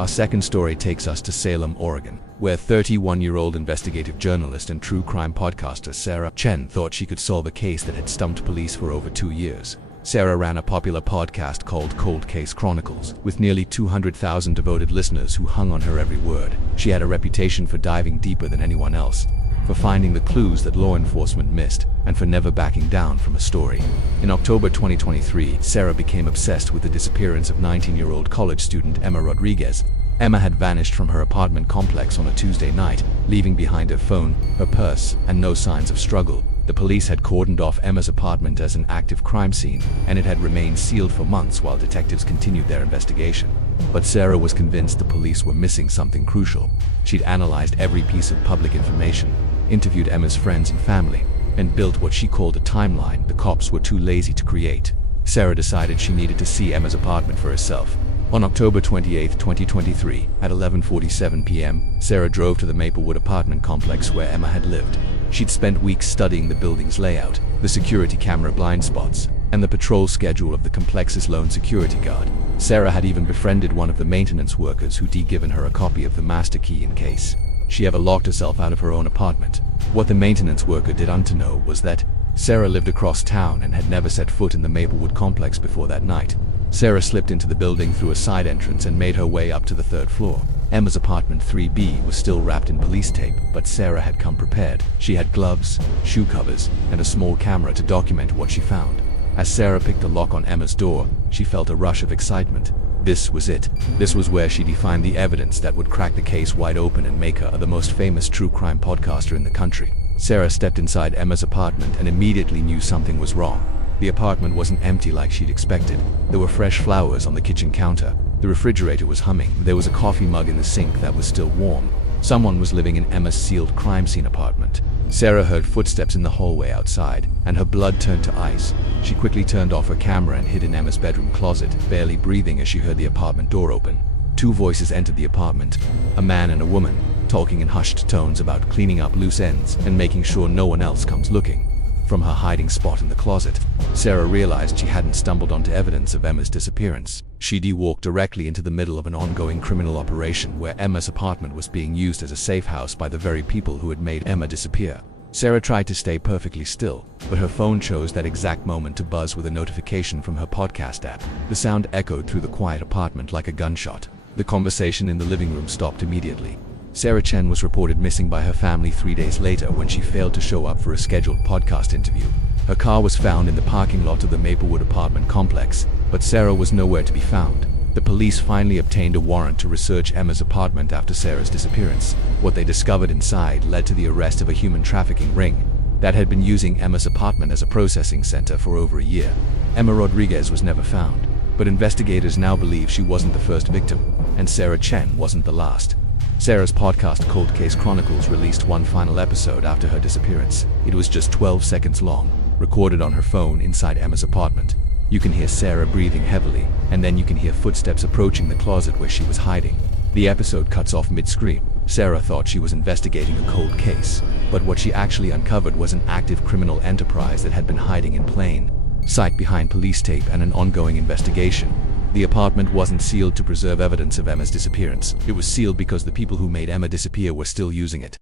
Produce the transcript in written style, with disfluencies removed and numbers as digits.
Our second story takes us to Salem, Oregon, where 31-year-old investigative journalist and true crime podcaster Chen thought she could solve a case that had stumped police for over 2 years. Sarah ran a popular podcast called Case Chronicles, with nearly 200,000 devoted listeners who hung on her every word. She had a reputation for diving deeper than anyone else, for finding the clues that law enforcement missed, and for never backing down from a story. In October 2023, Sarah became obsessed with the disappearance of 19-year-old college student Emma Rodriguez. Emma had vanished from her apartment complex on a Tuesday night, leaving behind her phone, her purse, and no signs of struggle. The police had cordoned off Emma's apartment as an active crime scene, and it had remained sealed for months while detectives continued their investigation. But Sarah was convinced the police were missing something crucial. She'd analyzed every piece of public information, interviewed Emma's friends and family, and built what she called a timeline the cops were too lazy to create. Sarah decided she needed to see Emma's apartment for herself. On October 28, 2023, at 11:47 p.m., Sarah drove to the Maplewood apartment complex where Emma had lived. She'd spent weeks studying the building's layout, the security camera blind spots, and the patrol schedule of the complex's lone security guard. Sarah had even befriended one of the maintenance workers who'd given her a copy of the master key in case she ever locked herself out of her own apartment. What the maintenance worker didn't know was that Sarah lived across town and had never set foot in the Maplewood complex before that night. Sarah slipped into the building through a side entrance and made her way up to the third floor. Emma's apartment 3B was still wrapped in police tape, but Sarah had come prepared. She had gloves, shoe covers, and a small camera to document what she found. As Sarah picked the lock on Emma's door, she felt a rush of excitement. This was it. This was where she'd find the evidence that would crack the case wide open and make her the most famous true crime podcaster in the country. Sarah stepped inside Emma's apartment and immediately knew something was wrong. The apartment wasn't empty like she'd expected. There were fresh flowers on the kitchen counter. The refrigerator was humming. There was a coffee mug in the sink that was still warm. Someone was living in Emma's sealed crime scene apartment. Sarah heard footsteps in the hallway outside, and her blood turned to ice. She quickly turned off her camera and hid in Emma's bedroom closet, barely breathing as she heard the apartment door open. Two voices entered the apartment, a man and a woman, talking in hushed tones about cleaning up loose ends and making sure no one else comes looking. From her hiding spot in the closet, Sarah realized she hadn't stumbled onto evidence of Emma's disappearance. She'd walked directly into the middle of an ongoing criminal operation where Emma's apartment was being used as a safe house by the very people who had made Emma disappear. Sarah tried to stay perfectly still, but her phone chose that exact moment to buzz with a notification from her podcast app. The sound echoed through the quiet apartment like a gunshot. The conversation in the living room stopped immediately. Chen was reported missing by her family 3 days later when she failed to show up for a scheduled podcast interview. Her car was found in the parking lot of the Maplewood apartment complex, but Sarah was nowhere to be found. The police finally obtained a warrant to research Emma's apartment after Sarah's disappearance. What they discovered inside led to the arrest of a human trafficking ring that had been using Emma's apartment as a processing center for over a year. Emma Rodriguez was never found, but investigators now believe she wasn't the first victim, and Chen wasn't the last. Sarah's podcast called Case Chronicles released one final episode after her disappearance. It was just 12 seconds long, recorded on her phone inside Emma's apartment. You can hear Sarah breathing heavily, and then you can hear footsteps approaching the closet where she was hiding. The episode cuts off mid-scream. Sarah thought she was investigating a cold case, but what she actually uncovered was an active criminal enterprise that had been hiding in plain sight behind police tape and an ongoing investigation. The apartment wasn't sealed to preserve evidence of Emma's disappearance. It was sealed because the people who made Emma disappear were still using it.